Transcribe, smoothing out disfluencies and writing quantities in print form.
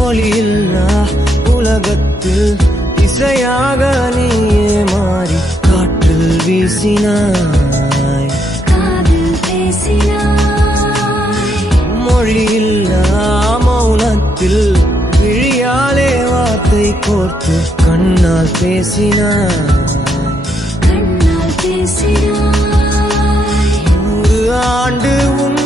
ஒளியில்லா உலகத்தில் இசையாக நீயே மாறி காற்றில் வீசினாய், காதில் பேசினாய். மொழியில்லா மௌனத்தில் விழியாலே வார்த்தை கோர்த்து கண்ணால் பேசினாய், கண்ணால் பேசினாய். 100 ஆண்டு உன்